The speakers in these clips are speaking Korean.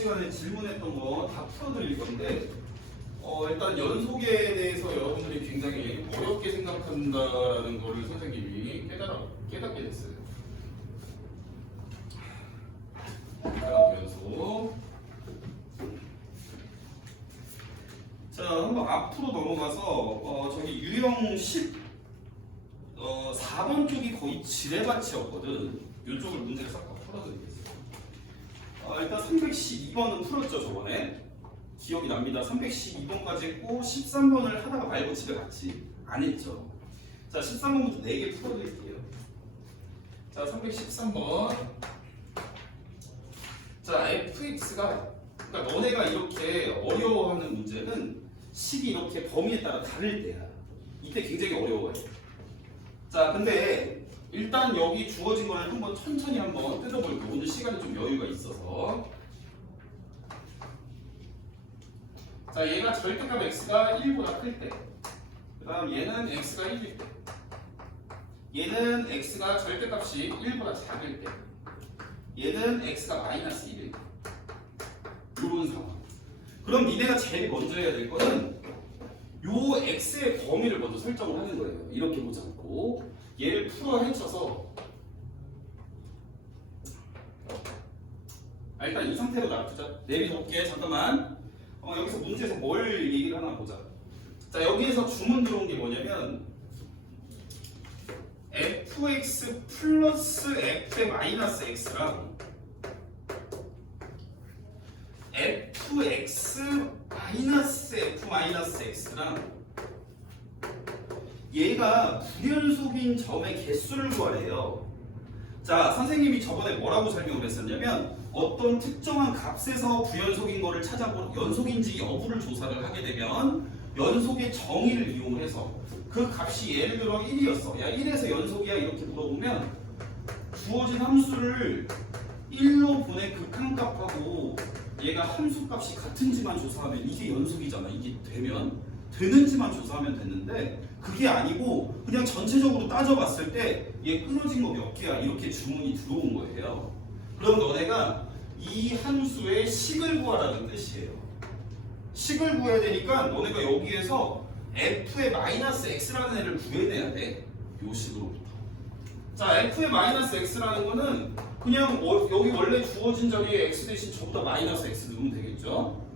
시간에 질문했던 거 다 풀어드릴 건데 일단 연속에 대해서 여러분들이 굉장히 어렵게 생각한다라는 거를 선생님이 깨닫게 됐어요. 연속. 자, 한번 앞으로 넘어가서 저기 유형 4번 쪽이 거의 지뢰밭이었거든. 이쪽을 문제를 싹 다 풀어드리겠습니다. 일단 312번은 풀었죠, 저번에. 기억이 납니다. 312번까지 했고 13번을 하다가 말고 집에 갔지. 안 했죠. 자, 13번부터 4개 풀어드릴게요. 자, 313번. 자, fx가, 그러니까 너네가 이렇게 어려워하는 문제는 식이 이렇게 범위에 따라 다를 때야. 이때 굉장히 어려워요. 자, 근데 일단 여기 주어진 거를 한번 천천히 한번 뜯어볼게요. 오늘 시간이 좀 여유가 있어서. 자, 얘가 절대값 x가 1보다 클 때, 그 다음 얘는 x가 1일 때, 얘는 x가 절대값이 1보다 작을 때, 얘는 x가 마이너스 1일 때, 이런 상황. 그럼 니네가 제일 먼저 해야 될 거는 요 x의 범위를 먼저 설정을 하는 거예요. 이렇게 보지 않고 얘를 풀어 헤쳐서 일단 이 상태로 놔두자. 내려놓게. 잠깐만. 여기서 문제에서 뭘 얘기를 하나 보자. 자, 여기에서 주문 들어온 게 뭐냐면 fx 플러스 f의 마이너스 x랑 fx 마이너스 f 마이너스 x랑 얘가 불연속인 점의 개수를 구하래요. 자, 선생님이 저번에 뭐라고 설명을 했었냐면 어떤 특정한 값에서 불연속인 거를 찾아보고 연속인지 여부를 조사를 하게 되면 연속의 정의를 이용해서 그 값이 예를 들어 1이었어. 야, 1에서 연속이야 이렇게 물어보면 주어진 함수를 1로 보낸 극한값하고 얘가 함수값이 같은지만 조사하면 이게 연속이잖아. 이게 되는지만 조사하면 됐는데 그게 아니고 그냥 전체적으로 따져봤을 때 얘 끊어진 거 몇 개야 이렇게 주문이 들어온 거예요. 그럼 너네가 이 함수의 식을 구하라는 뜻이에요. 식을 구해야 되니까 너네가 여기에서 f의 마이너스 x라는 애를 구해내야 돼. 요 식으로부터. 자, f의 마이너스 x라는 거는 그냥 여기 원래 주어진 자리에 x 대신 저보다 마이너스 x 넣으면 되겠죠.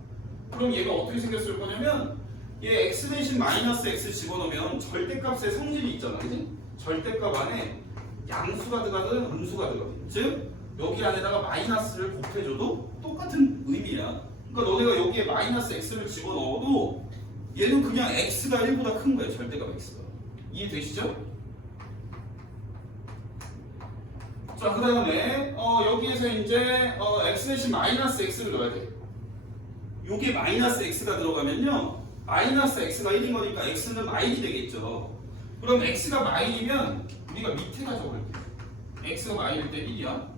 그럼 얘가 어떻게 생겼을 거냐면 얘 x 대신 마이너스 x 집어넣으면 절대값의 성질이 있잖아, 그지? 절대값 안에 양수가 들어가든 음수가 들어가든, 즉 여기 안에다가 마이너스를 곱해줘도 똑같은 의미야. 그러니까 너네가 여기에 마이너스 x를 집어넣어도 얘는 그냥 x가 1보다 큰 거야, 절대값 x가. 이해되시죠? 자, 그 다음에 여기에서 이제 x 대신 마이너스 x를 넣어야 돼. 요게 마이너스 x가 들어가면요 마이너스 x가 1인 거니까 x는 마일이 되겠죠. 그럼 x가 마일이면 우리가 밑에가 적을게. x가 마일일 때 1이야.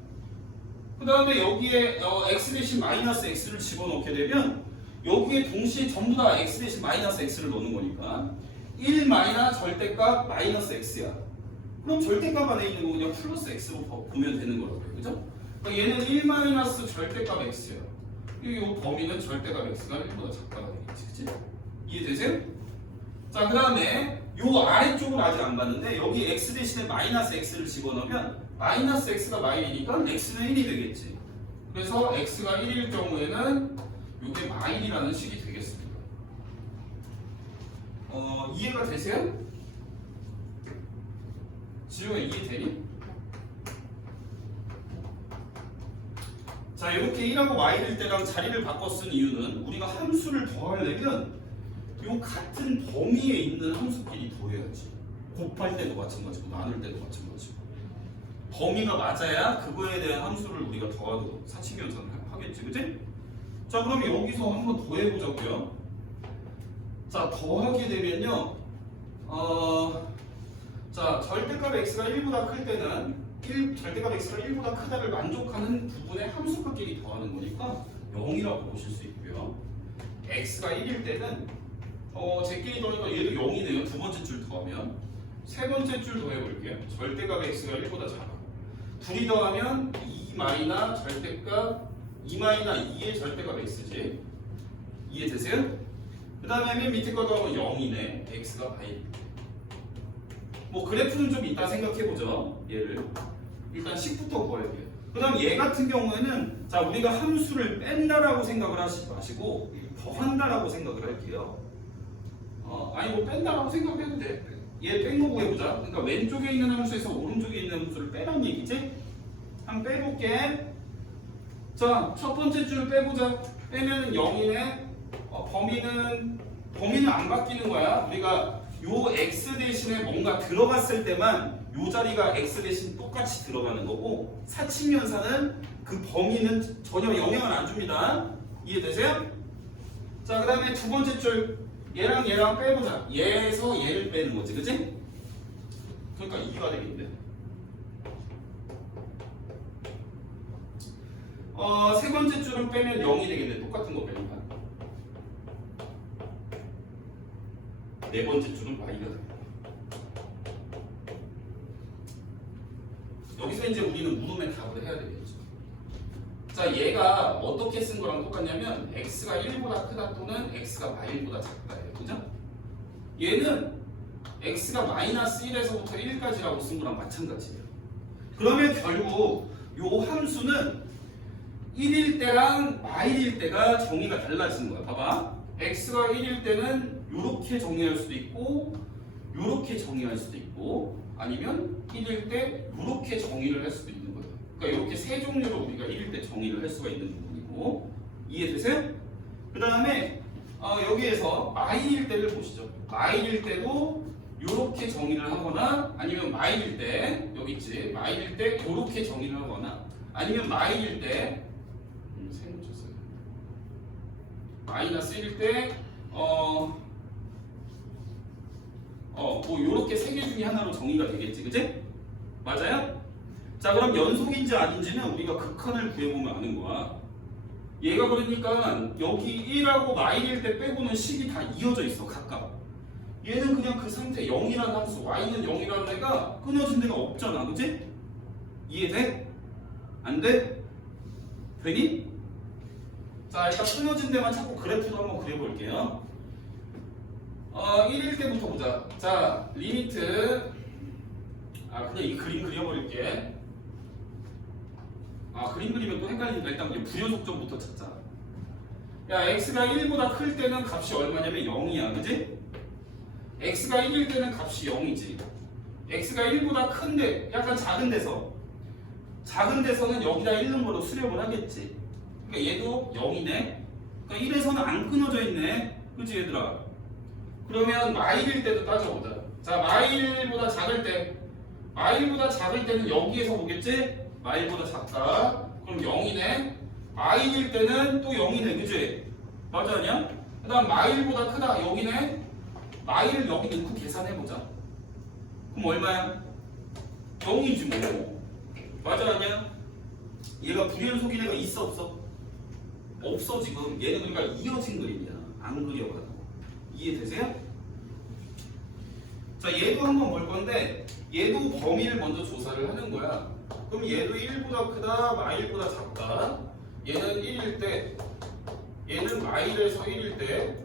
그 다음에 여기에 x 대신 마이너스 x를 집어넣게 되면 여기에 동시에 전부 다 x 대신 마이너스 x를 넣는 거니까 1 마이너스 절대값 마이너스 x야. 그럼 절대값 안에 있는 거 그냥 플러스 x로 보면 되는 거라고요. 그죠? 그러니까 얘는 1 마이너스 절대값 x야. 이 범위는 절대값 x가 1보다 작다가 되겠지. 그치? 이해되세요? 자, 그 다음에 요 아래쪽은 아직 안 봤는데 여기 x 대신에 마이너스 x를 집어넣으면 마이너스 x가 마일이니까 x는 1이 되겠지. 그래서 x가 1일 경우에는 요게 마일이라는 식이 되겠습니다. 이해가 되세요? 지우야, 이해되니? 자, 이렇게 1하고 y일 때랑 자리를 바꿔 쓴 이유는 우리가 함수를 더하려면 요 같은 범위에 있는 함수끼리 더해야지. 곱할 때도 마찬가지고 나눌 때도 마찬가지고. 범위가 맞아야 그거에 대한 함수를 우리가 더하도록 사칙연산을 하겠지, 그치? 자, 그럼 여기서 한번 더해보자고요. 자, 더하게 되면요 자, 절대값 x가 1보다 클 때는 절대값 x가 1보다 크다를 만족하는 부분의 함수값끼리 더하는 거니까 0이라고 보실 수 있고요. x가 1일 때는 제끼리 더하니까 얘도 0이네요. 두 번째 줄 더하면. 세 번째 줄 더해볼게요. 절대값 x가 1보다 작아. 둘이 더하면 2 마이너스 절대값 2마이너스 2의 절대값 x지. 이해되세요? 그 다음에 맨 밑에 거도 하면 0이네. x가 바이. 뭐 그래프는 좀 이따 생각해보죠. 얘를 일단 10부터 구할게요. 그 다음 얘 같은 경우에는 자 우리가 함수를 뺀다라고 생각을 하시지 마시고 더한다라고 생각을 할게요. 아니 뭐 뺀다라고 생각해도 돼. 얘 뺀 거 구해보자. 그러니까 왼쪽에 있는 함수에서 오른쪽에 있는 함수를 빼란 얘기지? 한번 빼볼게. 자, 첫 번째 줄 빼보자. 빼면 0이네. 범위는 안 바뀌는 거야. 우리가 요 x 대신에 뭔가 들어갔을 때만 요 자리가 x 대신 똑같이 들어가는 거고 사칙연산은 그 범위는 전혀 영향을 안 줍니다. 이해되세요? 자, 그 다음에 두 번째 줄 얘랑 얘랑 빼보자. 얘에서 얘를 빼는 거지, 그치? 그러니까 2가 되겠네. 세 번째 줄은 빼면 0이 되겠네. 똑같은 거 빼니까. 네 번째 줄은 y가 됩니다. 여기서 이제 우리는 물음의 답을 해야 되겠죠. 자, 얘가 어떻게 쓴 거랑 똑같냐면 x가 1보다 크다 또는 x가 마일보다 작다예요. 그죠? 얘는 x가 마이너스 1에서부터 1까지라고 쓴 거랑 마찬가지예요. 그러면 결국 요 함수는 1일 때랑 마일일 때가 정의가 달라지는 거야. 봐봐. x가 1일 때는 이렇게 정의할 수도 있고 이렇게 정의할 수도 있고 아니면 1일 때 이렇게 정의를 할 수도 있는 거예요. 그러니까 이렇게 세 종류로 우리가 1일 때 정의를 할 수가 있는 부분이고 이해되세요? 그 다음에 여기에서 마일일 때를 보시죠. 마일일 때도 이렇게 정의를 하거나 아니면 마일일 때 여기 있지. 마일일 때 이렇게 정의를 하거나 아니면 마일일 때 마이너스 1일 때 뭐 요렇게 세 개 중에 하나로 정의가 되겠지, 그치? 맞아요? 자, 그럼 연속인지 아닌지는 우리가 극한을 구해보면 아는 거야. 얘가 그러니까 여기 1하고 마일일 때 빼고는 식이 다 이어져 있어, 각각. 얘는 그냥 그 상태 0이라는 함수, y는 0이라는 애가 끊어진 데가 없잖아, 그치? 이해돼? 안 돼? 되니? 자, 일단 끊어진 데만 찾고 그래프도 한번 그려볼게요. 1일 때부터 보자. 자, 리미트. 그냥 이 그림 그려버릴게. 그림 그리면 또 헷갈리니까 일단 우리 부여속점부터 찾자. 야, x가 1보다 클 때는 값이 얼마냐면 0이야, 그지? x가 1일 때는 값이 0이지. x가 1보다 큰데, 약간 작은 데서는 여기다 1는 거로 수렴을 하겠지. 그러니까 얘도 0이네. 그러니까 1에서는 안 끊어져 있네. 그치 얘들아? 그러면 마일일 때도 따져보자. 자, 마일보다 작을 때는 여기에서 보겠지? 마일보다 작다. 그럼 0이네. 마일일 때는 또 0이네. 그치? 맞아 아니야? 그 다음 마일보다 크다. 여기네. 마일을 여기 넣고 계산해보자. 그럼 얼마야? 0이지 뭐. 맞아 아니야? 얘가 불연속인 애가 있어 없어? 없어 지금. 얘는 그러니까 이어진 그림이야. 안 그려가지고. 이해되세요? 자, 얘도 한번 볼 건데 얘도 범위를 먼저 조사를 하는 거야. 그럼 얘도 1보다 크다, 마일보다 작다. 얘는 1일 때, 얘는 마일에서 1일 때,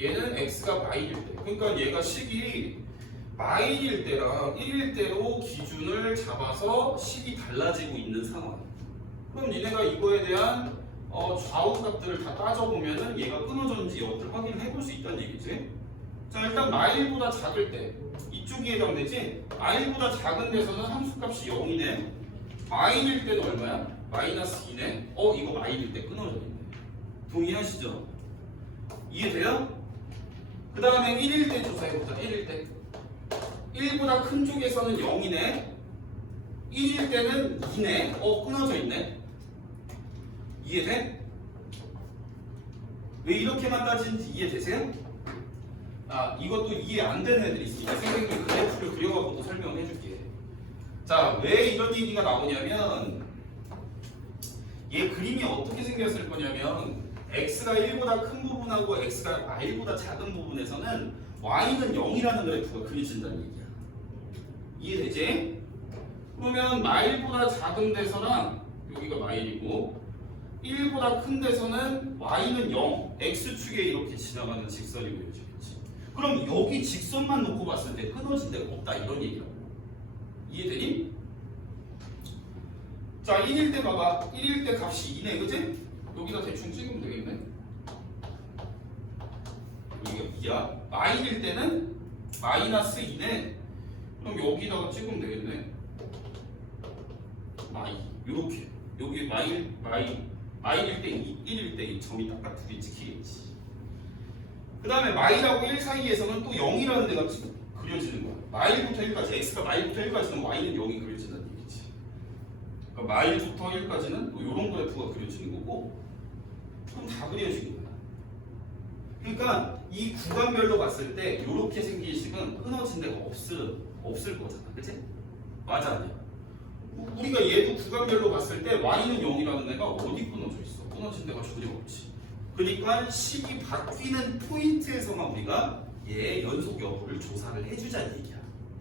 얘는 x가 마일일 때. 그러니까 얘가 식이 마일일 때랑 1일 때로 기준을 잡아서 식이 달라지고 있는 상황. 그럼 니네가 이거에 대한 좌우 값들을 다 따져보면은 얘가 끊어졌는지 이것들 확인해 볼 수 있다는 얘기지. 자, 일단 마일보다 작을 때 이쪽이 해당되지. 마일보다 작은 데서는 함수값이 0이네. 마일일 때는 얼마야? 마이너스 2네. 이거 마일일 때 끊어져 있네. 동의하시죠? 이해돼요? 그 다음에 1일 때 조사해보자. 1일 때 1보다 큰 쪽에서는 0이네. 1일 때는 2네. 끊어져 있네. 이해돼? 왜 이렇게만 따지는지 이해되세요? 이것도 이해 안 되는 애들이 있으니까 선생님이 그래프를 그려갖고 또 설명을 해줄게. 자, 왜 이런 얘기가 나오냐면 얘 그림이 어떻게 생겼을 거냐면 x가 1보다 큰 부분하고 x가 y보다 작은 부분에서는 y는 0이라는 그래프가 그려진다는 얘기야. 이해되지? 그러면 마일보다 작은 데서랑 여기가 마일이고 1보다 큰 데서는 y는 0, x축에 이렇게 지나가는 직선이 그려지겠지. 그럼 여기 직선만 놓고 봤을 때 끊어진 데가 없다 이런 얘기야. 이해되니? 자, 1일 때 봐봐. 1일 때 값이 2네, 그치? 여기다 대충 찍으면 되겠네. 여기가 2야. 마일일 때는 마이너스 2네. 그럼 여기다가 찍으면 되겠네. 마이. 요렇게. 여기 마일일 때 2, 1일 때 이 점이 딱딱 두 개 찍히겠지. 그 다음에 마일하고 1 사이에서는 또 0이라는 데가 지금 그려지는 거야. 마일부터 1까지, x가 마일부터 1까지는 y는 0이 그려진다는 얘기지. 그러니까 마일부터 1까지는 또 이런 그래프가 그려지는 거고, 그럼 다 그려지는 거야. 그러니까 이 구간별로 봤을 때 이렇게 생긴 식은 끊어진 데가 없을 거잖아, 그치? 맞아, 아니야? 우리가 얘도 구간별로 봤을 때 y는 0이라는 애가 어디 끊어져 있어? 끊어진 데가 전혀 없지. 그러니까 식이 바뀌는 포인트에서만 우리가 얘 연속 여부를 조사를 해주자는 얘기야.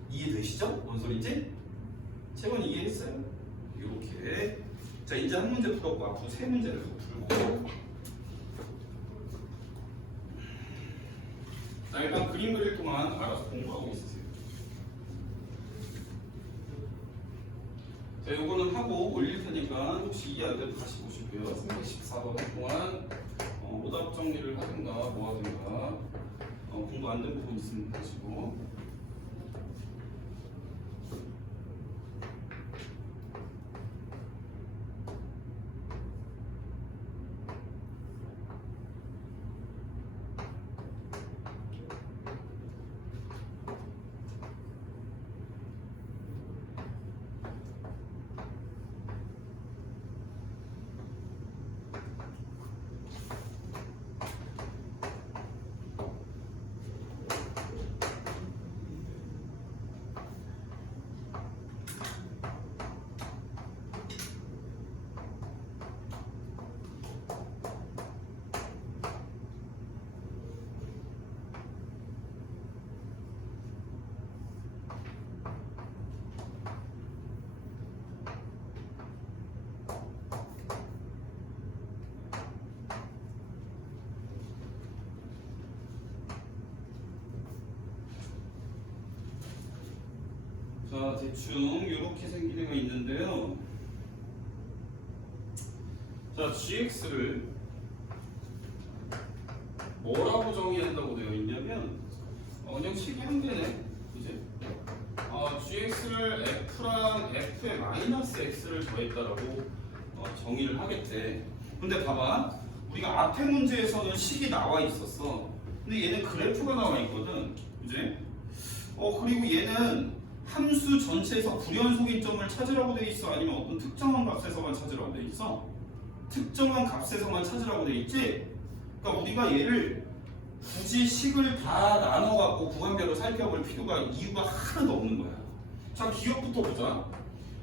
이해되시죠? 뭔 소리인지? 채원 이해했어요? 이렇게. 자, 이제 한 문제 풀었고 앞으로 세 문제를 더 풀고. 자, 일단 그림 그릴 동안 알아서 공부하고 있으세요. 자, 요거는 하고 올릴 테니까 혹시 이해 안 돼도 다시 보시고요. 314번 동안 오답 정리를 하든가 뭐 하든가 공부 안 된 부분 있으면 하시고. 자, 대충 이렇게 생긴 애가 있는데요. 자, gx를 뭐라고 정의한다고 되어 있냐면 그냥 식이 한 개네, 이제 gx를 f랑 f의 마이너스 x를 더했다라고 정의를 하겠대. 근데 봐봐, 우리가 앞에 문제에서는 식이 나와 있었어. 근데 얘는 그래프가 나와 있거든, 그지? 그리고 얘는 함수 전체에서 불연속인 점을 찾으라고 돼 있어? 아니면 어떤 특정한 값에서만 찾으라고 돼 있어? 특정한 값에서만 찾으라고 돼 있지? 그러니까 우리가 얘를 굳이 식을 다 나눠갖고 구간별로 살펴볼 필요가 이유가 하나도 없는 거야. 자, 기억부터 보자.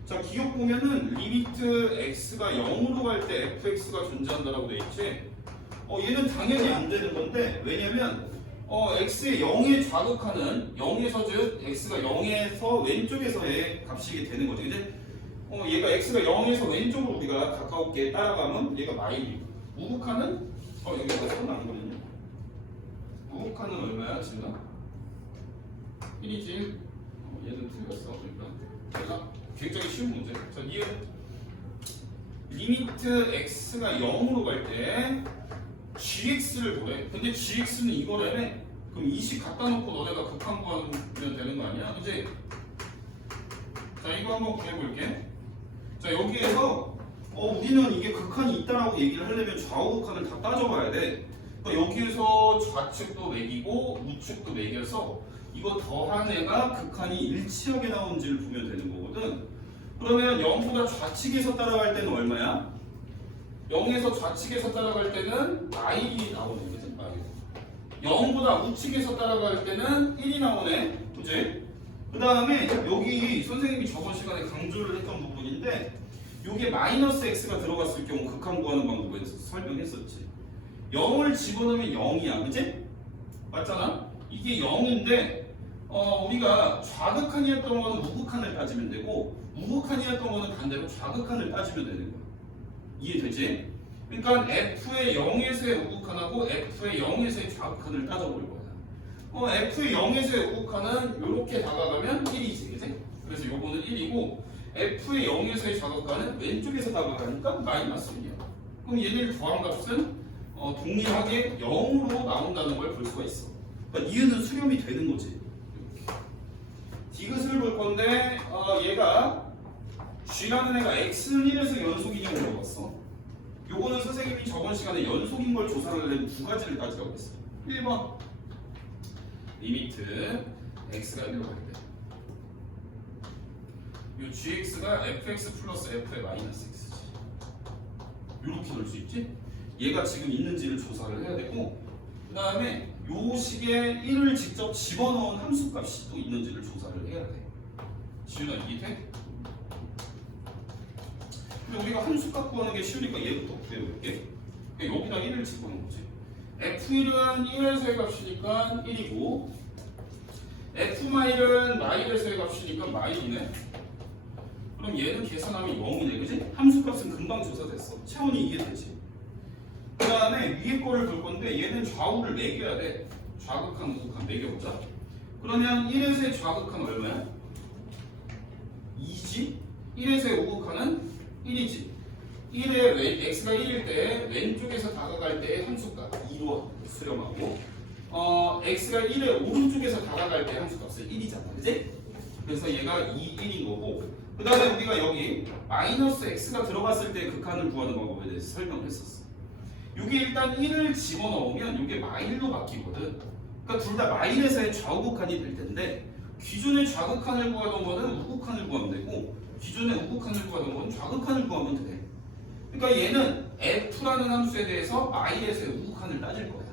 자, 기억 보면은 리미트 x가 0으로 갈 때 fx가 존재한다라고 돼 있지? 얘는 당연히 안 되는 건데, 왜냐면 x의 0에 좌극하는 0에서 즉 x가 0에서 왼쪽에서의 값이게 되는 거죠. 이제 얘가 x가 0에서 왼쪽으로 우리가 가까웠게 따라가면 얘가 마일이고, 우극하는 여기가 선 아니거든요. 우극하는 얼마야 지금? 1이지. 얘는 틀렸어. 그러니까 얘가 굉장히 쉬운 문제. 자, 이해. 리미트 x가 0으로 갈 때 gx를 보래. 근데 gx는 이거래. 그럼 이 식 갖다 놓고 너네가 극한 구하면 되는 거 아니야? 그치? 자, 이거 한번 구해볼게. 자, 여기에서 우리는 이게 극한이 있다라고 얘기를 하려면 좌우 극한을 다 따져봐야 돼. 그러니까 여기에서 좌측도 매기고 우측도 매겨서 이거 더한 애가 극한이 일치하게 나온지를 보면 되는 거거든. 그러면 0보다 좌측에서 따라갈 때는 얼마야? 0에서 좌측에서 따라갈 때는 마일이 나오는 거지. 마일. 0보다 우측에서 따라갈 때는 1이 나오네. 그치? 그 다음에 여기 선생님이 저번 시간에 강조를 했던 부분인데, 요게 마이너스 x가 들어갔을 경우 극한 구하는 방법에 대해서 설명했었지. 0을 집어넣으면 0이야. 그치? 맞잖아? 이게 0인데 우리가 좌극한이었던 거는 우극한을 따지면 되고, 우극한이었던 거는 반대로 좌극한을 따지면 되는 거야. 이해되지? 그러니까 f의 0에서의 우극한하고 f의 0에서의 좌극한을 따져볼 거야. f의 0에서의 우극한은 이렇게 다가가면 1이지, 그지? 그래서 요거는 1이고 f의 0에서의 좌극한은 왼쪽에서 다가가니까 마이너스 1이야. 그럼 얘네를 더한 값은 동일하게 0으로 나온다는 걸 볼 수가 있어. 그러니까 이유는 수렴이 되는 거지. 디귿을 볼 건데 얘가 G라는 애가 X는 1에서 연속인이 물어봤어. 요거는 선생님이 저번 시간에 연속인 걸 조사를 하려면 두 가지를 따지라고 했어. 1번 리미트 X가 1로 갈 때 요 gx가 fx 플러스 f의 마이너스 x지. 요렇게 넣을 수 있지? 얘가 지금 있는지를 조사를 해야 되고 그 다음에 요 식에 1을 직접 집어넣은 함수값이 또 있는지를 조사를 해야 돼. 지윤아 이해돼? 근데 우리가 함수값 구하는 게 쉬우니까 얘부터 구해볼게. 그러니까 여기다 1을 집어넣은 거지. f1은 1에서의 값이니까 1이고 f-은 마일에서의 값이니까 마일이네. 그럼 얘는 계산하면 0이네, 그지? 함수값은 금방 조사됐어. 차원이 이해되지? 그 다음에 위에 거를 볼 건데 얘는 좌우를 매겨야 돼. 좌극한, 우극한 매겨보자. 그러면 1에서의 좌극한 얼마야? 2지? 1에서의 우극한은 1이지. 1에 x가 1일 때 왼쪽에서 다가갈 때의 함수값 2로 수렴하고 x가 1의 오른쪽에서 다가갈 때 함수값은 1이잖아, 그지? 그래서 얘가 2, 1인 거고 그 다음에 우리가 여기 마이너스 x가 들어갔을 때 극한을 구하는 방법에 대해서 설명을 했었어. 이게 일단 1을 집어넣으면 이게 마일로 바뀌거든. 그러니까 둘 다 마일에서의 좌우극한이 될 텐데 기존의 좌극한을 구하던 거는 우극한을 구하면 되고 기존의 우극한을 구하던 거는 좌극한을 구하면 돼. 그러니까 얘는 f라는 함수에 대해서 마일에서의 우극한을 따질 거야.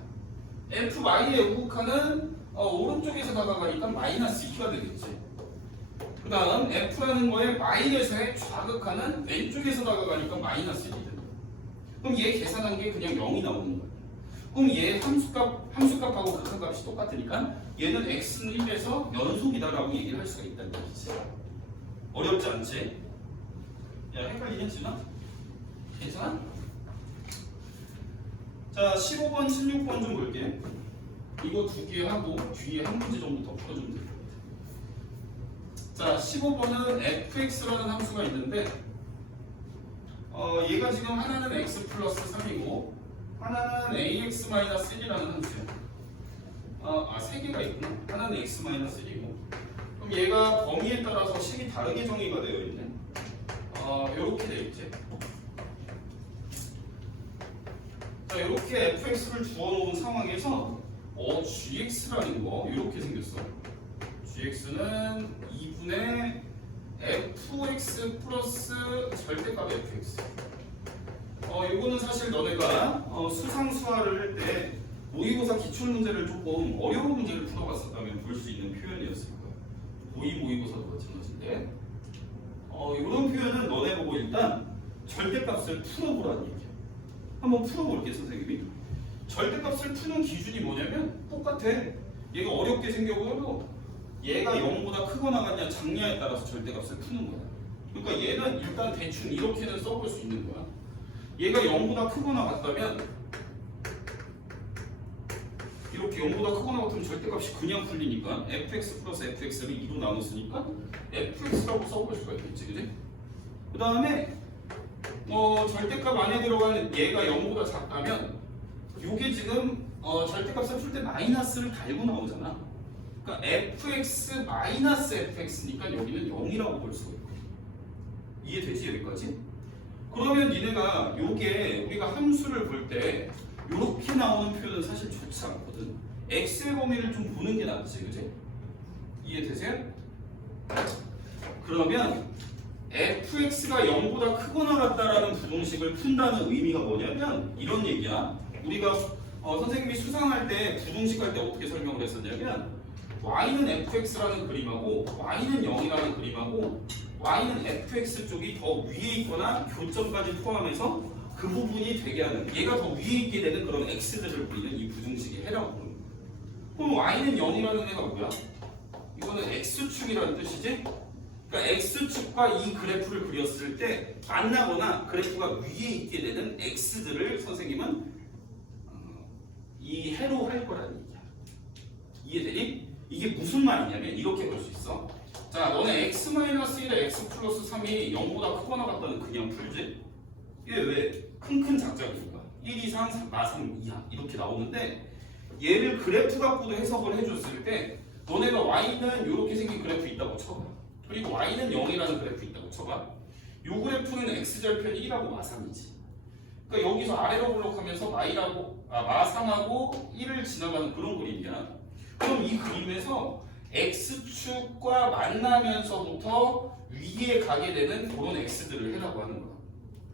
f 마일의 우극한은 오른쪽에서 다가가니까 마이너스 2가 되겠지. 그 다음 f라는 거에 마일에서의 좌극한은 왼쪽에서 다가가니까 마이너스 1이든. 그럼 얘 계산한 게 그냥 0이 나오는 거야. 그럼 얘 함수값하고 극한값이 똑같으니까 얘는 x는 1에서 연속이다라고 얘기를 할 수가 있다는 얘기지. 어렵지 않지? 야 헷갈리냐 지나? 괜찮아? 자 15번, 16번 좀 볼게. 이거 두 개 하고 뒤에 한 문제 정도 더 풀어주면 돼. 자 15번은 fx라는 함수가 있는데 얘가 지금 하나는 x 플러스 3이고 하나는 ax 마이너스 1이라는 함수야. 세 개가 있구나. 하나는 x 마이너스 1이고 그럼 얘가 범위에 따라서 식이 다르게 정의가 되어 있네. 요렇게 되어 있지. 자 이렇게 fx를 주어놓은 상황에서 gx라는 거 이렇게 생겼어. gx는 2분의 fx 플러스 절대값 fx. 이거는 사실 너네가 수상수화를 할 때 모의고사 기출문제를 조금 어려운 문제를 풀어봤었다면 볼 수 있는 표현이었을 거야. 모의고사도 마찬가지인데 이런 표현은 너네 보고 일단 절대값을 풀어보라는 얘기야. 한번 풀어볼게 선생님이. 절대값을 푸는 기준이 뭐냐면 똑같아. 얘가 어렵게 생겨 보여도 얘가 0보다 크거나 같냐 작냐에 따라서 절대값을 푸는 거야. 그러니까 얘는 일단 대충 이렇게는 써볼 수 있는 거야. 얘가 0보다 크거나 같다면 이렇게 0보다 크거나 같으면 절대값이 그냥 풀리니까 fx 플러스 fx를 2로 나눴으니까 fx라고 써볼 수가 있겠지, 그지? 그 다음에 절대값 안에 들어가는 얘가 0보다 작다면 요게 지금 절대값을 풀 때 마이너스를 달고 나오잖아. 그러니까 fx 마이너스 fx니까 여기는 0이라고 볼 수가 있고. 이해되지 여기까지? 그러면 니네가 요게 우리가 함수를 볼 때 요렇게 나오는 표현은 사실 좋지 않거든. x의 범위를 좀 보는 게 낫지, 그지? 이해되세요? 그러면 fx가 0보다 크거나 같다라는 부등식을 푼다는 의미가 뭐냐면 이런 얘기야. 우리가 선생님이 수상할 때 부등식 할 때 어떻게 설명을 했었냐면 y는 fx라는 그림하고 y는 0이라는 그림하고 y는 fx 쪽이 더 위에 있거나 교점까지 포함해서 그 부분이 되게 하는 얘가 더 위에 있게 되는 그런 x들을 그리는 이 부등식에 해라고 보는 거야. 그럼 y는 0이라는 애가 뭐야? 이거는 x축이라는 뜻이지? 그러니까 그러니까 x축과 이 그래프를 그렸을 때 만나거나 그래프가 위에 있게 되는 x들을 선생님은 이 해로 할 거라는 얘기야. 이해되니? 이게 무슨 말이냐면 이렇게 볼 수 있어. 자, 너네 x-1에 x 플러스 3이 0보다 크거나 같다는 그냥 풀지? 이게 왜 큰 작작이니까 1 이상 3 이하 이렇게 나오는데 얘를 그래프 갖고도 해석을 해줬을 때 너네가 y는 이렇게 생긴 그래프 있다고 쳐봐. 그리고 y는 0이라는 그래프 있다고 쳐봐. 요 그래프는 x절편 1하고 마3이지. 그러니까 여기서 아래로 블록하면서 마3하고 1을 지나가는 그런 그림이야. 그럼 이 그림에서 x축과 만나면서부터 위에 가게 되는 그런 x들을 해라고 하는 거야.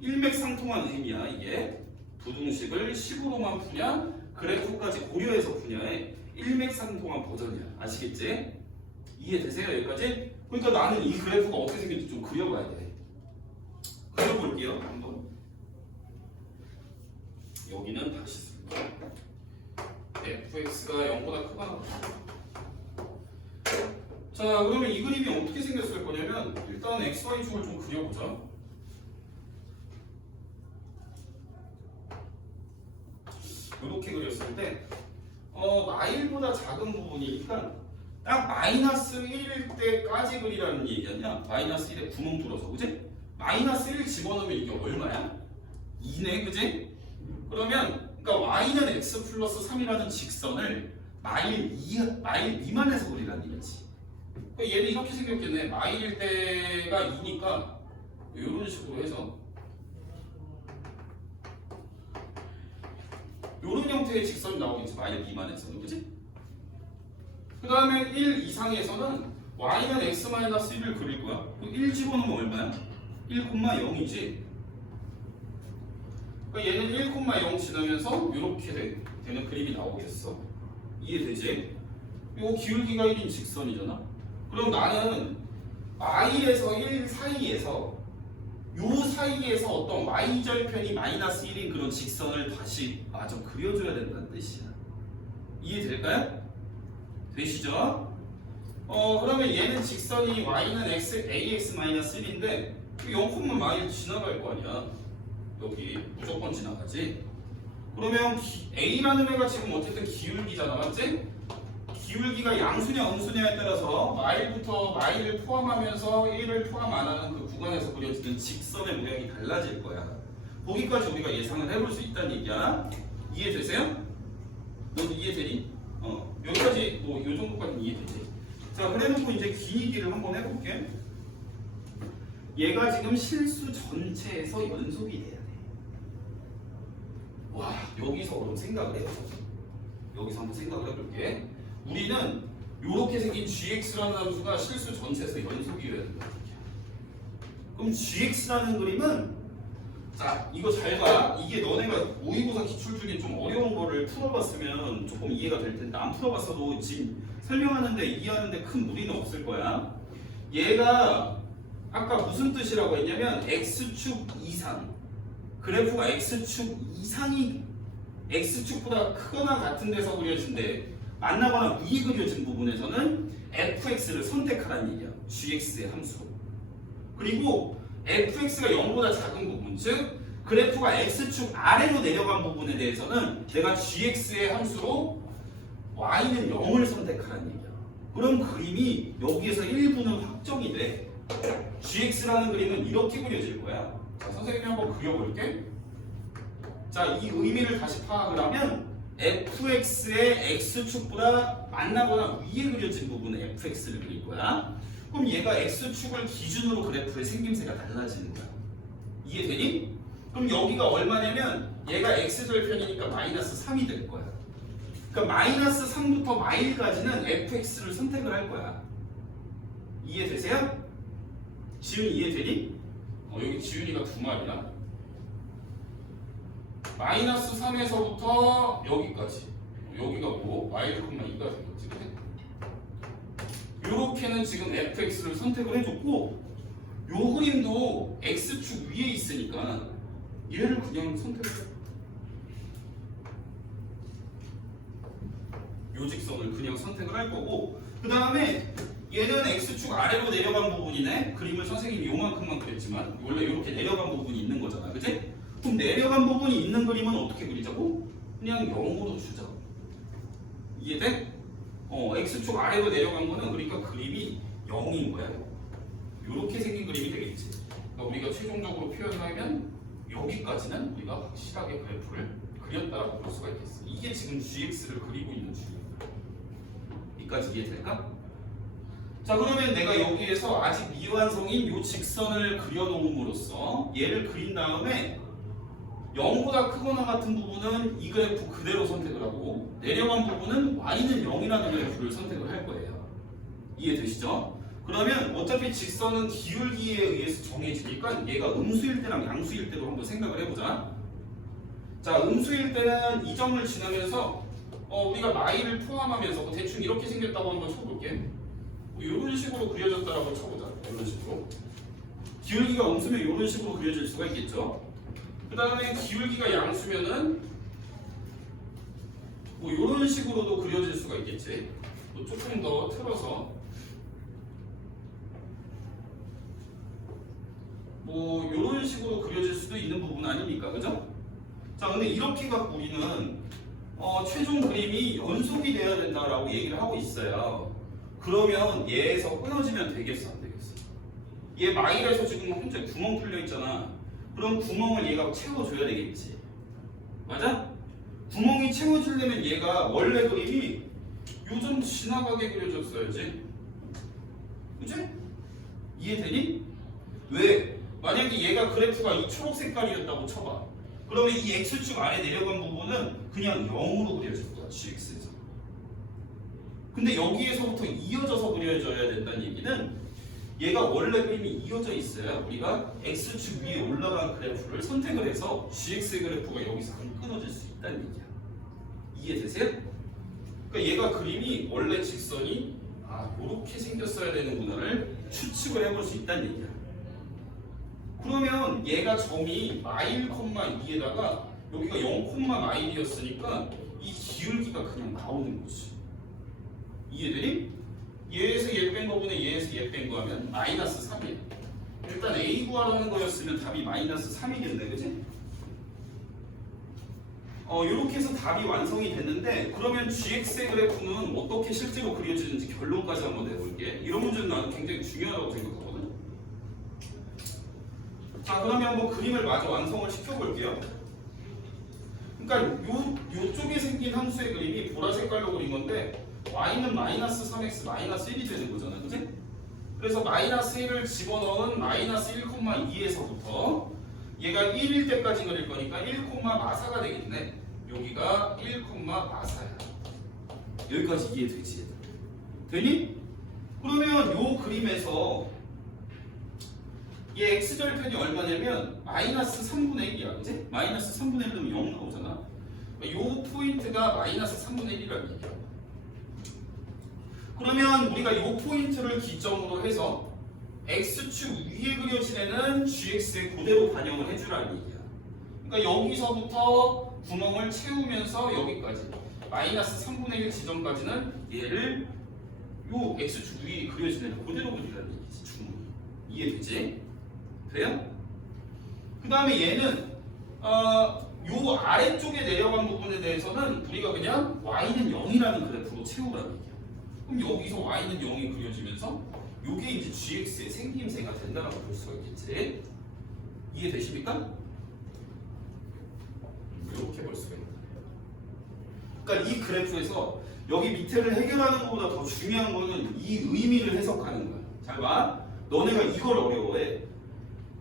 일맥상통한 의미야 이게. 부등식을 식으로만 푸냐 그래프까지 고려해서 푸냐의 일맥상통한 버전이야. 아시겠지? 이해되세요 여기까지? 그러니까 나는 이 그래프가 어떻게 생긴지 좀 그려봐야 돼. 그려볼게요 한번. 여기는 다시 쓸게요. fx가 0보다 크거나 같다. 자, 그러면 이 그림이 어떻게 생겼을 거냐면 일단 xy축을 좀 그려보자. 이렇게 그렸을 때 마일보다 작은 부분이니까 딱 마이너스 1일 때까지 그리라는 얘기였냐? 마이너스 1에 구멍 뚫어서, 그지? 마이너스 1 집어넣으면 이게 얼마야? 2네, 그지? 그러면 그러니까 y는 x 플러스 3이라는 직선을 마일 미만에서 그리라는 얘기지. 그러니까 얘는 이렇게 생겼겠네. 마일일 때가 2니까 이런 식으로 해서 이런 형태의 직선이 나오겠지. 마일 미만에서는, 그치? 그 다음에 1 이상에서는 y는 x-1을 그릴 거야. 1 집어넣으면 얼마야? 1,0이지. 그러니까 얘는 1,0 지나면서 이렇게 되는 그림이 나오겠어. 이해되지? 요 기울기가 1인 직선이잖아. 그럼 나는 마일에서 1 사이에서 요 사이에서 어떤 y절편이 마이너스 1인 그런 직선을 다시 좀 그려줘야 된다는 뜻이야. 이해될까요? 되시죠? 그러면 얘는 직선이 y는 ax-1인데 0,1 지나갈 거 아니야. 여기 무조건 지나가지. 그러면 a라는 애가 지금 어쨌든 기울기잖아, 맞지? 기울기가 양수냐 음수냐에 따라서 마일부터 마일을 포함하면서 1을 포함 안 하는 그 구간에서 그려지는 직선의 모양이 달라질 거야. 거기까지 우리가 예상을 해볼 수 있다는 얘기야. 이해되세요? 너도 이해되니? 여기까지 뭐 요 정도까지는 이해되지. 자, 그래놓고 이제 기니기를 한번 해볼게. 얘가 지금 실수 전체에서 연속이 돼야 돼. 와, 여기서 그럼 생각을 해보자. 여기서 한번 생각을 해볼게. 우리는 이렇게 생긴 gx라는 함수가 실수 전체에서 연속이어야 된다. 그럼 gx라는 그림은 자, 이거 잘 봐. 이게 너네가 모의고사 기출 중에 좀 어려운 거를 풀어봤으면 조금 이해가 될 텐데 안 풀어봤어도 지금 설명하는데 이해하는데 큰 무리는 없을 거야. 얘가 아까 무슨 뜻이라고 했냐면 x축 이상 그래프가 x축 이상이 x축보다 크거나 같은 데서 그려진대. 만나거나 위에 그려진 부분에서는 fx를 선택하라는 얘기야. gx의 함수로. 그리고 fx가 0보다 작은 부분, 즉 그래프가 x축 아래로 내려간 부분에 대해서는 내가 gx의 함수로 y는 0을 선택하라는 얘기야. 그럼 그림이 여기에서 1부는 확정이 돼. gx라는 그림은 이렇게 그려질 거야. 자, 선생님이 한번 그려볼게. 자, 이 의미를 다시 파악을 하면 fx의 x축보다 만나거나 위에 그려진 부분에 fx를 그릴 거야. 그럼 얘가 x축을 기준으로 그래프의 생김새가 달라지는 거야. 이해되니? 그럼 여기가 얼마냐면 얘가 x절편이니까 마이너스 3이 될 거야. 그러니까 마이너스 3부터 마일까지는 fx를 선택을 할 거야. 이해되세요? 지훈 이해되니? 여기 지훈이가 두 마리야. 마이너스 3에서부터 여기까지. 여기가 뭐? 마일 콤마 2가 생겼지. 요렇게는 지금 fx를 선택을 해줬고 요 그림도 x축 위에 있으니까 얘를 그냥 선택을 해. 요 직선을 그냥 선택을 할 거고 그 다음에 얘는 x축 아래로 내려간 부분이네. 그림을 선생님이 요만큼만 그렸지만 원래 이렇게 내려간 부분이 있는 거잖아, 그치? 그럼 내려간 부분이 있는 그림은 어떻게 그리자고? 그냥 0으로 주자. 이해돼? x축 아래로 내려간 거는 그러니까 그림이 0인 거야. 이렇게 생긴 그림이 되겠지. 그러니까 우리가 최종적으로 표현하면 여기까지는 우리가 확실하게 그래프를 그렸다라고 볼 수가 있겠어. 이게 지금 gx를 그리고 있는 중이야. 여기까지 이해될까? 자, 그러면 내가 여기에서 아직 미완성인 이 직선을 그려놓음으로써 얘를 그린 다음에 0보다 크거나 같은 부분은 이 그래프 그대로 선택을 하고 내려간 부분은 y는 0이라는 그래프를 선택을 할 거예요. 이해되시죠? 그러면 어차피 직선은 기울기에 의해서 정해지니까 얘가 음수일 때랑 양수일 때로 한번 생각을 해보자. 자, 음수일 때는 이 점을 지나면서 우리가 마이를 포함하면서 대충 이렇게 생겼다고 한번 쳐볼게. 이런 식으로 그려졌다라고 쳐보자. 이런 식으로. 기울기가 음수면 이런 식으로 그려질 수가 있겠죠. 그 다음에 기울기가 양수면은 뭐 이런 식으로도 그려질 수가 있겠지. 또 조금 더 틀어서 뭐 이런 식으로 그려질 수도 있는 부분 아닙니까, 그죠? 자, 근데 이렇게 갖고 우리는 최종 그림이 연속이 돼야 된다라고 얘기를 하고 있어요. 그러면 얘에서 끊어지면 되겠어, 안 되겠어? 얘 마일에서 지금 현재 구멍 뚫려 있잖아. 그럼 구멍을 얘가 채워줘야 되겠지. 맞아? 구멍이 채워지려면 얘가 원래 그림이 요점 지나가게 그려졌어야지. 그치? 이해되니? 왜? 만약에 얘가 그래프가 이 초록 색깔이었다고 쳐봐. 그러면 이 x축 아래 내려간 부분은 그냥 0으로 그려질 거야, gx에서. 근데 여기에서부터 이어져서 그려져야 된다는 얘기는 얘가 원래 그림이 이어져 있어야 우리가 x축 위에 올라간 그래프를 선택을 해서 gx의 그래프가 여기서 안 끊어질 수 있다는 얘기야. 이해되세요? 그러니까 얘가 그림이 원래 직선이 이렇게 생겼어야 되는구나를 추측을 해볼 수 있다는 얘기야. 그러면 얘가 점이 마일, 2에다가 여기가 0, 마일이었으니까 이 기울기가 그냥 나오는 거지. 이해되니? 얘에서 얘 뺀 거분에 얘에서 얘 뺀 거 하면 마이너스 3이야. 일단 A 구하라는 거였으면 답이 마이너스 3이겠네, 그치? 이렇게 해서 답이 완성이 됐는데 그러면 gx의 그래프는 어떻게 실제로 그려지는지 결론까지 한번 내볼게. 이런 문제는 나는 굉장히 중요하다고 생각하거든. 자, 그러면 한번 그림을 마저 완성을 시켜볼게요. 그러니까 요쪽에 생긴 함수의 그림이 보라 색깔로 그린 건데 y는 마이너스 3x 마이너스 1이 되는 거잖아, 그치? 그래서 마이너스 1을 집어넣은 마이너스 1,2에서부터 얘가 1일 때까지 그릴 거니까 1,4가 되겠네. 여기가 1,4야. 여기까지 이해되지? 되니? 그러면 요 그림에서 얘 x절편이 얼마냐면 마이너스 3분의 1이야, 그치? 마이너스 3분의 1 넣으면 0 나오잖아. 요 포인트가 마이너스 3분의 1이라는 얘기야. 그러면 우리가 이 포인트를 기점으로 해서 x축 위에 그려진 애는 gx에 그대로 반영을 해주라는 얘기야. 그러니까 여기서부터 구멍을 채우면서 여기까지 마이너스 3분의 1 지점까지는 얘를 요 x축 위에 그려진 애를 그대로 그리라는 얘기지, 충분히. 이해되지? 돼요? 그 다음에 얘는 요 아래쪽에 내려간 부분에 대해서는 우리가 그냥 y는 0이라는 그래프로 채우라는 얘기야. 그럼 여기서 y는 0이 그려지면서 요게 이제 gx의 생김새가 된다라고 볼 수가 있겠지. 이해되십니까? 이렇게 볼 수가 있다. 그러니까 이 그래프에서 여기 밑에를 해결하는 것보다 더 중요한 거는 이 의미를 해석하는 거야. 잘 봐. 너네가 이걸 어려워해.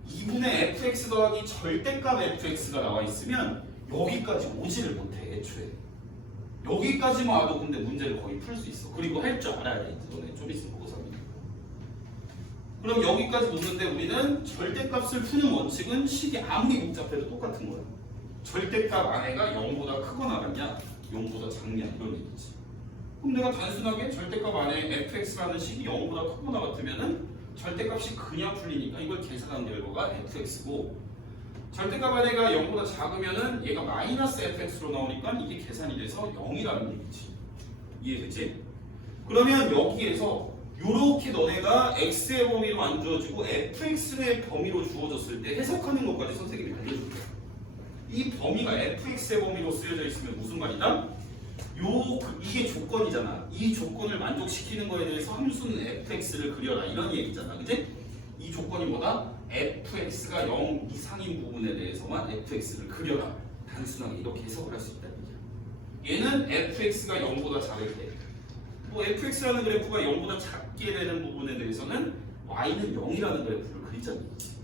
2분의 fx 더하기 절대값 fx가 나와 있으면 여기까지 오지를 못해, 애초에. 여기까지만 와도 근데 문제를 거의 풀 수 있어. 그리고 할 줄 알아야 돼. 너네 좀 있으면 고3이니까. 그럼 여기까지 놓는데 우리는 절대값을 푸는 원칙은 식이 아무리 복잡해도 똑같은 거야. 절대값 안에가 0보다 크거나 같냐, 0보다 작냐 이런 얘기지. 그럼 내가 단순하게 절대값 안에 fx라는 식이 0보다 크거나 같으면은 절대값이 그냥 풀리니까 이걸 계산한 결과가 fx고, 절대값 안에가 0보다 작으면은 얘가 마이너스 fx로 나오니까 이게 계산이 돼서 0이라는 얘기지. 이해되지? 그러면 여기에서 요렇게 너네가 x의 범위로 안 주어지고 fx의 범위로 주어졌을 때 해석하는 것까지 선생님이 알려줄 거야. 이 범위가 fx의 범위로 쓰여져 있으면 무슨 말이다? 이게 조건이잖아. 이 조건을 만족시키는 거에 대해서 함수는 fx를 그려라 이런 얘기잖아. 그치? 이 조건이 뭐다? fx가 0 이상인 부분에 대해서만 fx를 그려라. 단순하게 이렇게 해석을 할 수 있다는 얘기야. 얘는 fx가 0보다 작을 때, 뭐 fx라는 그래프가 0보다 작게 되는 부분에 대해서는 y는 0이라는 그래프를 그리자는 얘기지.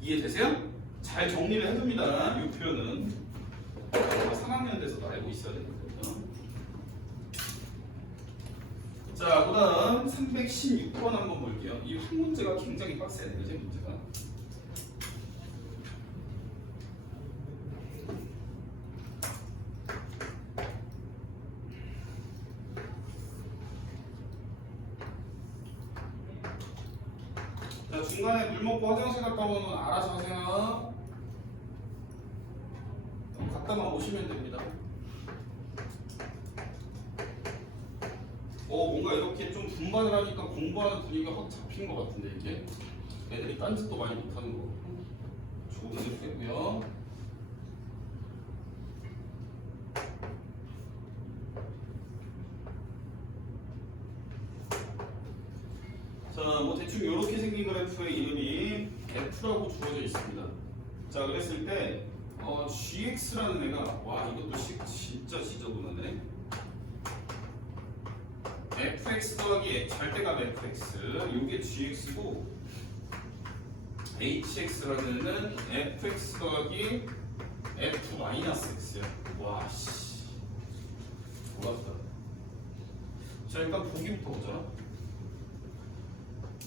이해되세요? 잘 정리를 해둡니다. 이 표현은 3학년 돼서도 알고 있어야 되는 거예요. 자, 그 다음 316번 한번 볼게요. 이 한 문제가 굉장히 빡세네, 그지? 문제가. 자, 중간에 물 먹고 화장실 갔다 오면 알아서 하세요. 갔다만 오시면 됩니다. 뭔가 이렇게 좀 분발을 하니까 공부하는 분위기가 확 잡힌 것 같은데 이게 애들이 딴짓도 많이 못하는 거 같고 조금 되고요. 자, 뭐 대충 이렇게 생긴 그래프의 이름이 F라고 주어져 있습니다. 자, 그랬을 때 GX라는 애가 와 이것도 진짜 지저분하네. fx 더하기 절대값 fx 요게 gx고 hx라는 애는 fx 더하기 f 마이너스 x야. 와 씨. 몰랐다. 자, 일단 보기부터 보자.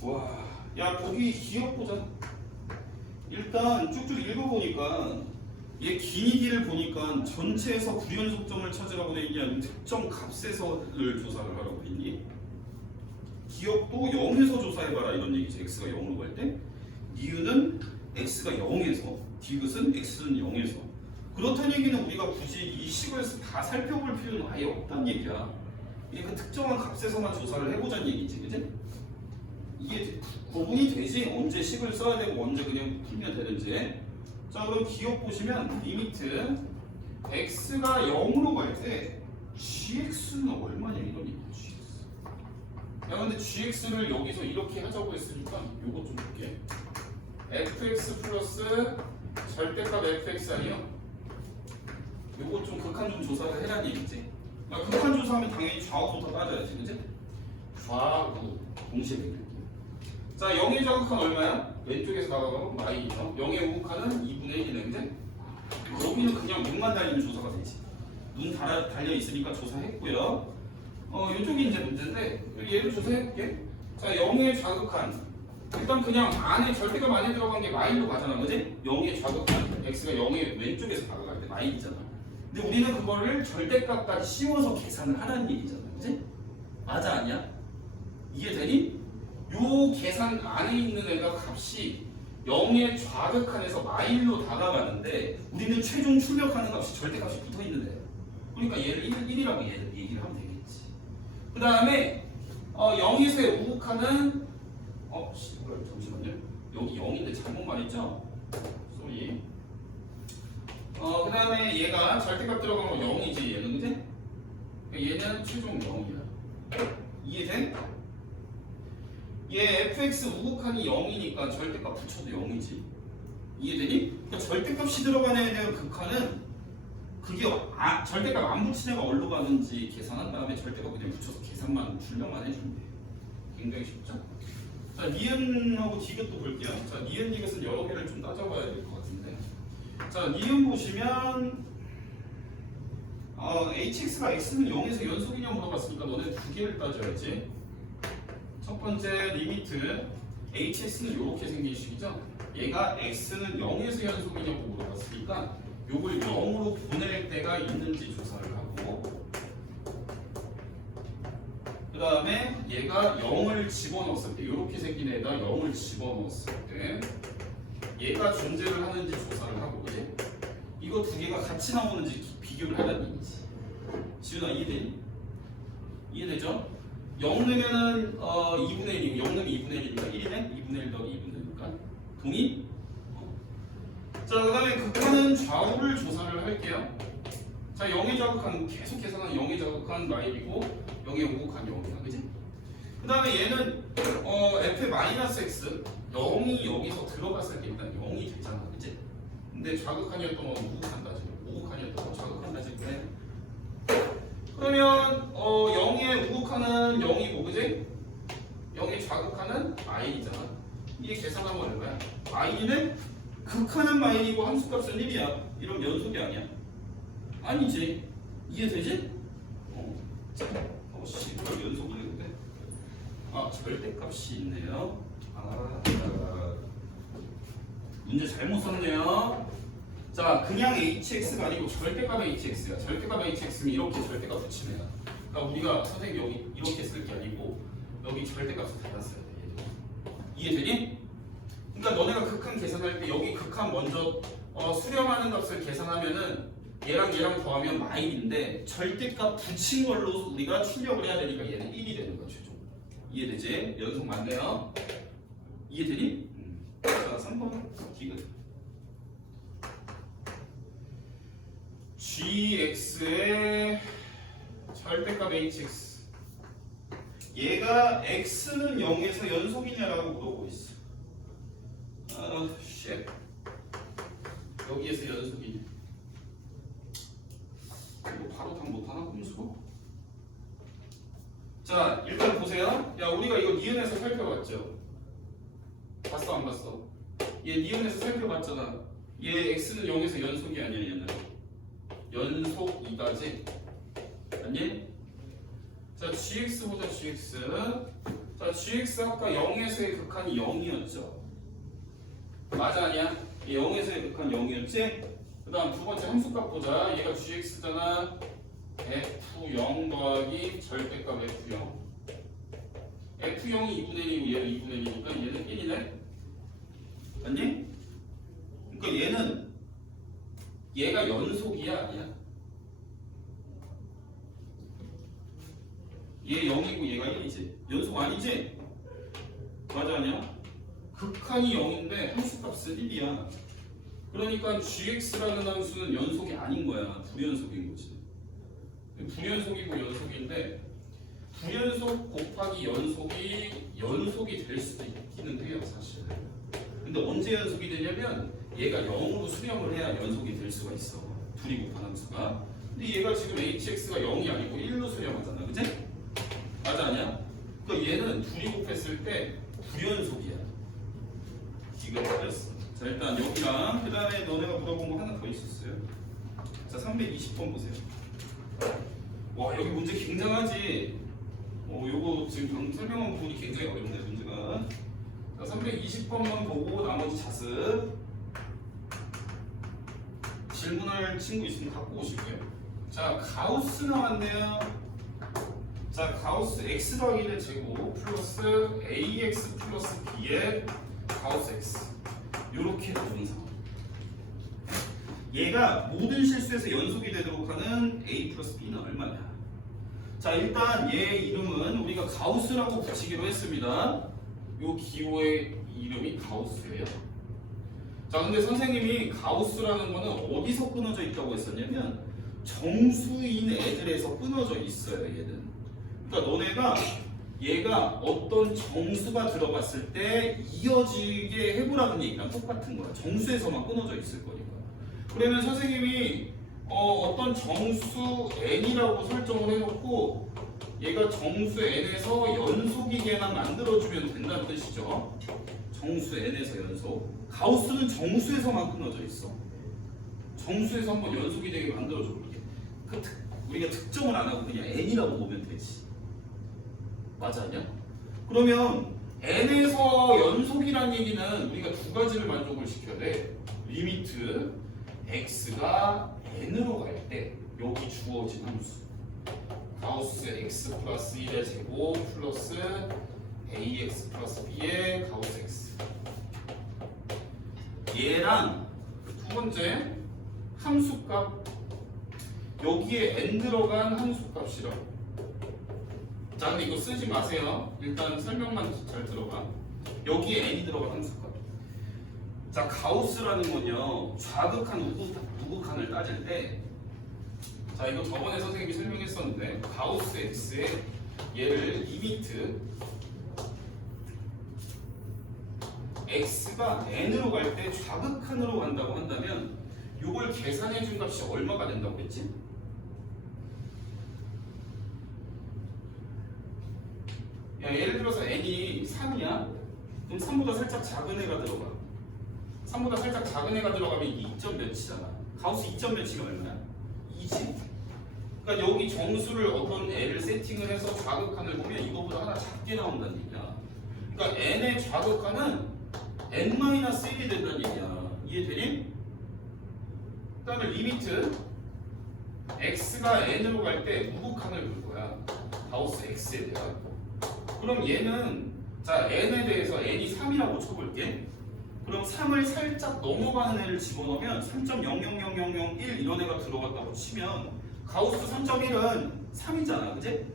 와, 야 보기 기억 보자. 일단 쭉쭉 읽어보니까 얘 기니기를 보니까 전체에서 불연속점을 찾으라고 돼 있냐, 특정 값에서를 조사를 하라고 돼 있니? 기억도 0에서 조사해봐라 이런 얘기지. x가 0으로 갈 때 니은은 x가 0에서, 디귿은 x는 0에서. 그렇다는 얘기는 우리가 굳이 이 식을 다 살펴볼 필요는 아예 없다는 얘기야. 이게 그 특정한 값에서만 조사를 해보자는 얘기지, 그지? 이게 구분이 되지. 언제 식을 써야 되고 언제 그냥 풀면 되는지. 자, 그럼 기억 보시면 리미트 x가 0으로 갈 때 gx는 얼마냐 이런 얘기야. gx. 야, 근데 gx를 여기서 이렇게 하자고 했으니까 요거 좀 볼게. fx 플러스 절대값 fx 아니요? 요거 좀 극한 좀 조사를 해라는 얘기지. 극한 조사하면 당연히 좌우부터 따져야지, 그치? 좌우 동시에 매길게요. 자, 0의 좌극한 얼마야? 왼쪽에서 나가면 마이너스 0의 우극한은 2분의 1이네, 그치? 여기는 그냥 눈만 달리면 조사가 되지. 눈 달려 있으니까 조사했고요. 이쪽이 이제 문제인데 얘를 조사해볼게. 자, 0의 좌극한 일단 그냥 안에 절대값 안에 들어간 게 마일로 가잖아, 그지? 0의 좌극한 x가 0의 왼쪽에서 다가갈 때 마일이잖아. 근데 우리는 그거를 절대값까지 씌워서 계산을 하라는 얘기잖아, 그지? 맞아, 아니야? 이해되니? 요 계산 안에 있는 애가 값이 0의 좌극한에서 마일로 다가가는데 우리는 최종 출력하는 값이 절대값이 붙어있는 애야. 그러니까 얘를 1이라고 얘기를 하면 되겠지. 그 다음에 0에서의 우극한은 잠시만요. 여기 0인데 잘못 말했죠? 쏘리. 그 다음에 얘가 절대값 들어가면 0이지 얘는, 그치? 얘는 최종 0이야. 이해돼? 얘 fx 우극한이 0이니까 절대값 붙여도 0이지. 이해되니? 그러니까 절대값이 들어가는 애에 대한 극한은 그게 절대값 안 붙인 애가 어디로 가는지 계산한 다음에 절대값 그냥 붙여서 계산만 출력만 해주면 돼. 굉장히 쉽죠? 자, 니은하고 디귿도 볼게요. 자, 니은 디귿은 여러 개를 좀 따져봐야 될 것 같은데. 자, 니은 보시면 hx가 x는 0에서 연속이냐 물어봤으니까 너네 두 개를 따져야지. 첫 번째 리미트 hx는 이렇게 생긴 식이죠. 얘가 x는 0에서 연속이냐고 물어봤으니까 요걸 0으로 보낼 때가 있는지 조사를 하고, 그 다음에 얘가 0을 집어넣었을 때 이렇게 생긴 애에다 0을 집어넣었을 때 얘가 존재를 하는지 조사를 하고, 그지? 이거 두 개가 같이 나오는지 비교를 하라는 얘기지. 지훈아, 이해되니? 이해되죠? 0 넣으면은 2분의 1이고 0 넣으면 2분의 1이니까 1이네? 2분의 1 더하기 2분의 1이니까 동의? 자, 그 다음에 극한은 좌우를 조사를 할게요. 자, 0의 좌극한 계속 계산하는 0의 좌극한 마일이고 0의 우극한 0이야, 그지? 그 다음에 얘는 f-x 0이 여기서 들어갔을 때 일단 0이 되잖아, 그지? 근데 좌극한이었던 건 우극한다지, 우극한이었던 건 좌극한다지, 그래? 그러면 0의 우극한은 0이고, 그지? 0의 좌극한은 마일이잖아. 이게 계산하면 얼마야? 마일은 극한은 마일이고 함수값은 1이야. 이러면 연속이 아니야? 아니지. 이해되지? 자, 이걸 연속을 해도 돼? 절대값이 있네요. 문제 잘못 썼네요. 자, 그냥 hx가 아니고 절대값 hx야. 절대값 hx면 이렇게 절대값 붙이면 돼. 그러니까 우리가 선생님 여기 이렇게 쓸 게 아니고 여기 절대값을 달았어야 돼. 이해되니? 그러니까 너네가 극한 계산할 때 여기 극한 먼저 수렴하는 값을 계산하면은 얘랑 얘랑 더하면 마일인데 절대값 붙인 걸로 우리가 출력을 해야 되니까 얘는 1이 되는 거야, 최종. 이해되지? 연속 맞네요. 이해되니? 자, 3번 기근. gx의 절대값 hx. 얘가 x는 0에서 연속이냐라고 물어보고 있어. 쉣. 여기에서 연속이냐. 이거 바로 답 못하나? 꼼수고? 자, 일단 보세요. 야, 우리가 이거 니은에서 살펴봤죠? 봤어, 안 봤어? 얘 니은에서 살펴봤잖아. 얘 x는 0에서 연속이 아니야, 얘는. 연속 2가지. 아니? 자, gx 보자, gx. 자, gx 아까 0에서의 극한이 0이었죠? 맞아, 아니야? 0에서의 극한 0이었지? 그 다음 두 번째 함수값 보자. 얘가 gx잖아. f0 더하기 절대값 f0. f0이 2분의 1이고 얘는 2분의 1이니까 얘는 1이네? 맞니? 그러니까 얘는 얘가 연속이야, 아니야? 얘 0이고 얘가 1이지. 연속 아니지? 맞아, 아니야? 극한이 0인데 함수값은 1이야. 그러니까 gx라는 함수는 연속이 아닌 거야. 불연속인 거지. 불연속이고 연속인데 불연속 곱하기 연속이 될 수도 있기는 해요, 사실. 근데 언제 연속이 되냐면 얘가 0으로 수렴을 해야 연속이 될 수가 있어. 둘이 곱한 함수가. 근데 얘가 지금 hx가 0이 아니고 1로 수렴하잖아, 그치? 맞아, 아니야? 그러니까 얘는 둘이 곱했을 때 불연속이야. 이거 틀렸어. 자, 일단 여기랑 그 다음에 너네가 물어본 거 하나 더 있었어요. 자, 320번 보세요. 와, 여기 문제 굉장하지? 요거 지금 방금 설명한 부분이 굉장히 어렵네, 문제가. 자, 320번만 보고 나머지 자습. 질문할 친구 있으면 갖고 오시고요. 자, 가우스 나왔네요. 자, 가우스 x 더하기 1의 제곱 플러스 ax 플러스 b의 가우스 x. 요렇게 나오는 상황. 얘가 모든 실수에서 연속이 되도록 하는 a 플러스 b는 얼마냐? 자, 일단 얘 이름은 우리가 가우스라고 붙이기로 했습니다. 요 기호의 이름이 가우스예요. 자, 근데 선생님이 가우스라는 거는 어디서 끊어져 있다고 했었냐면 정수인 애들에서 끊어져 있어요, 얘는. 그러니까 너네가 얘가 어떤 정수가 들어갔을 때 이어지게 해보라는 얘기랑 똑같은 거야. 정수에서만 끊어져 있을 거니까. 그러면 선생님이 어떤 정수 n이라고 설정을 해놓고 얘가 정수 n에서 연속이게만 만들어주면 된다는 뜻이죠. 정수 n에서 연속. 가우스는 정수에서만 끊어져 있어. 정수에서 한번 연속이 되게 만들어줘 볼게. 우리가 특정을 안 하고 그냥 n이라고 보면 되지. 맞아, 아니야? 그러면 n에서 연속이란 얘기는 우리가 두 가지를 만족을 시켜야 돼. 리미트 x가 n으로 갈 때 여기 주어진 함수 가우스 x 플러스 1의 제곱 플러스 ax 플러스 b의 가우스 x. 얘랑 두 번째 함수값, 여기에 n 들어간 함수값이라고. 자, 근데 이거 쓰지 마세요. 일단 설명만 잘 들어봐. 여기에 n이 들어간 함수거든. 자, 가우스라는 건요, 좌극한 우극한을 따질 때, 자, 이거 저번에 선생님이 설명했었는데, 가우스 x에 얘를 리미트 x가 n으로 갈 때 좌극한으로 간다고 한다면, 이걸 계산해 준 값이 얼마가 된다고 했지? 야, 예를 들어서 n이 3이야? 그럼 3보다 살짝 작은 애가 들어가. 3보다 살짝 작은 애가 들어가면 이게 2점 몇이잖아. 가우스 2점 몇이가 얼마야? 2지. 그러니까 여기 정수를 어떤 애를 세팅을 해서 좌극한을 보면 이거보다 하나 작게 나온다는 얘기야. 그러니까 n의 좌극한은 n-1이 된다는 얘기야. 이해되니? 그 다음에 리미트 x가 n으로 갈 때 우극한을 볼 거야. 가우스 x에 대한. 그럼 얘는 자 n에 대해서 n이 3이라고 쳐볼게. 그럼 3을 살짝 넘어가는 애를 집어넣으면 3.0000001 이런 애가 들어갔다고 치면 가우스 3.1은 3이잖아, 그지?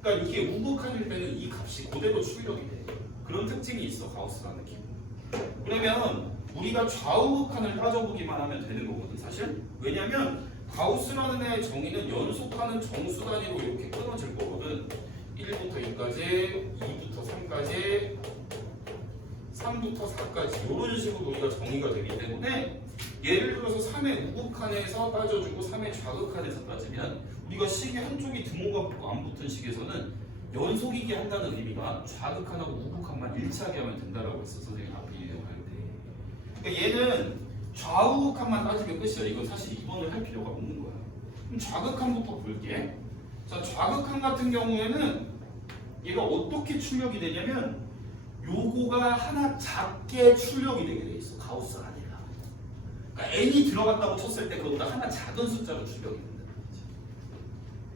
그러니까 이게 우극한일 때는 이 값이 그대로 출력이 돼. 그런 특징이 있어, 가우스라는 기분. 그러면 우리가 좌우극한을 따져보기만 하면 되는 거거든, 사실. 왜냐면 가우스라는 애의 정의는 연속하는 정수 단위로 이렇게 끊어질 거거든. 1부터 2까지, 2부터 3까지, 3부터 4까지 이런 식으로 우리가 정의가 되기 때문에 예를 들어서 3의 우극한에서 따져주고 3의 좌극한에서 따지면 우리가 식의 한쪽이 등호가 붙고 안 붙은 식에서는 연속이게 한다는 의미가 좌극한하고 우극한만 일치하게 하면 된다라고 했어, 선생님 앞에 이해할 때. 그러니까 얘는 좌우극한만 따지면 끝이야. 이건 사실 입원을 할 필요가 없는 거야. 그럼 좌극한부터 볼게. 자, 좌극한 같은 경우에는 얘가 어떻게 출력이 되냐면 요거가 하나 작게 출력이 되게 돼 있어. 가우스 아니라. 그러니까 n이 들어갔다고 쳤을 때 그거보다 하나 작은 숫자로 출력이 된다는 거지.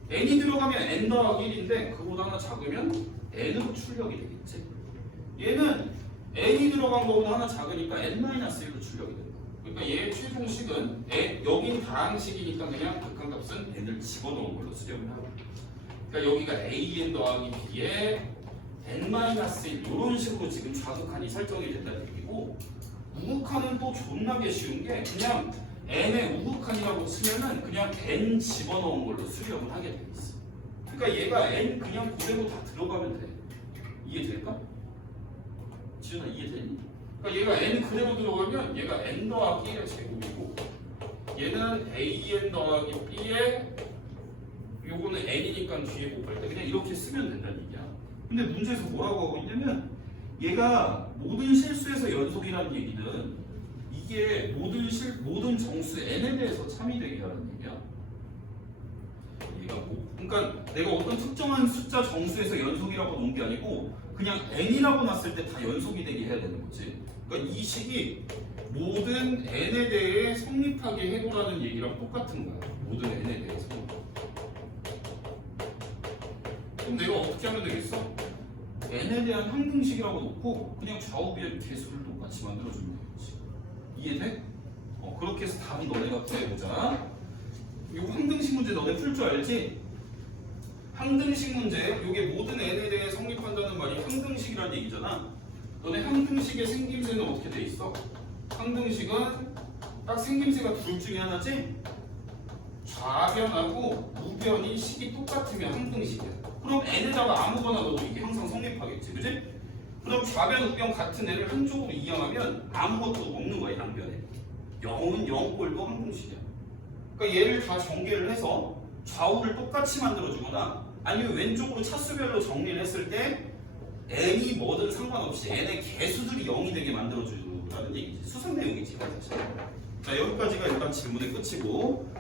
n이 들어가면 n 더하기 1인데 그거보다 하나 작으면 n으로 출력이 되겠지. 얘는 n이 들어간 거보다 하나 작으니까 n-1로 출력이 된다. 그러니까 얘의 최종식은 여긴 다항식이니까 그냥 극한값은 n을 집어넣은 걸로 수렴을 하고, 그러니까 여기가 an 더하기 b에 n-1 이런 식으로 지금 좌극한이 설정이 된다는 얘기고, 우극한은 또 존나게 쉬운 게 그냥 n의 우극한이라고 치면은 그냥 n 집어넣은 걸로 수렴을 하게 돼 있어. 그러니까 얘가 n 그냥 그대로 다 들어가면 돼. 이해될까? 지훈아 이해되니? 그러니까 얘가 n 그대로 들어가면 얘가 n 더하기 1의 제곱이고 얘는 an 더하기 b에 요거는 n이니까 뒤에 곱할 때 그냥 이렇게 쓰면 된다는 얘기야. 근데 문제에서 뭐라고 하고 있냐면 얘가 모든 실수에서 연속이라는 얘기는 이게 모든 정수 n에 대해서 참이되게 하는 얘기야. 얘가 그러니까 내가 어떤 특정한 숫자 정수에서 연속이라고 놓은 게 아니고 그냥 n이라고 놨을 때 다 연속이 되게 해야 되는 거지. 그러니까 이 식이 모든 n에 대해 성립하게 해보라는 얘기랑 똑같은 거야. 모든 n에 대해서. 그럼 내가 어떻게 하면 되겠어? n에 대한 항등식이라고 놓고 그냥 좌우비의 개수를 똑같이 만들어주면 되겠지. 이해돼? 그렇게 해서 답은 너네가 구해보자. 이거 항등식 문제 너네 풀 줄 알지? 항등식 문제, 이게 모든 n에 대해 성립한다는 말이 항등식이라는 얘기잖아. 너네 항등식의 생김새는 어떻게 돼 있어? 항등식은 딱 생김새가 둘 중에 하나지? 좌변하고 우변이 식이 똑같으면 항등식이야. 그럼 n에다가 아무거나 넣어도 이게 항상 성립하겠지, 그지? 그럼 좌변, 우변 같은 애를 한쪽으로 이양하면 아무것도 없는 거야, 양변에. 0은 0꼴도 항등식이야. 그러니까 얘를 다 전개를 해서 좌우를 똑같이 만들어주거나 아니면 왼쪽으로 차수별로 정리를 했을 때 n이 뭐든 상관없이 n의 개수들이 0이 되게 만들어주라는 얘기지. 수상 내용이지, 사실. 자, 여기까지가 일단 질문의 끝이고